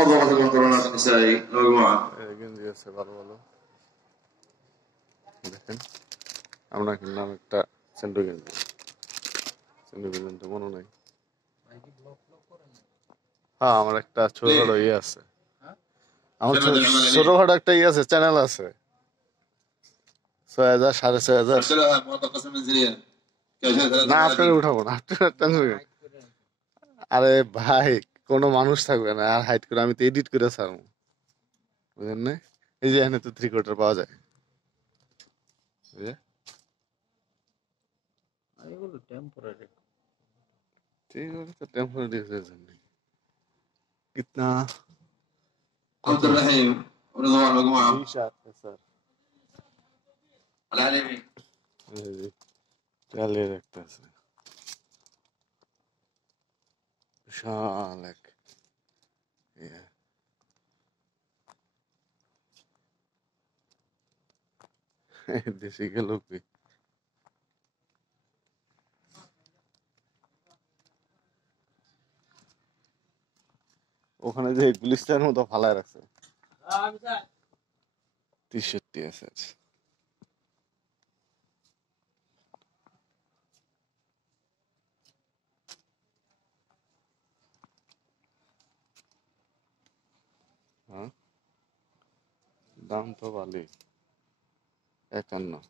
مفضلة القنوات النسائي يا جماعة গেঞ্জি আছে ভালো ভালো দেখেন আমরা কিনলাম একটা সেন্ডো গেঞ্জি তো মনে নাই হ্যাঁ আমার একটা ছোটখাটো ইয়ে আছে আমার ছোটখাটো একটা ইয়ে আছে চ্যানেল আছে 6,000 6,500 أرسلها موظف قسم منزلية না আপনার উঠাবো না আপনার আরে ভাই কোনো মানুষ থাকবে না আর হাইট করে আমি তো এডিট করে ছাড়বো বুঝলেন না এই যে এখানে তো 3/4 পাওয়া যায় এগুলো টেম্পোরারি ঠিক আছে তো টেম্পোরারি জন্য कितना عبد الرحيم ورضوان يا جماعة 20 है सर على اليمين চালিয়ে রাখতেছে বিশাল এক দেশে গেল কি ওখানে যে গুলিস্তানের মতো ফালায় রাখছে 63 আছে হ্যাঁ দাম তো ভালোই 51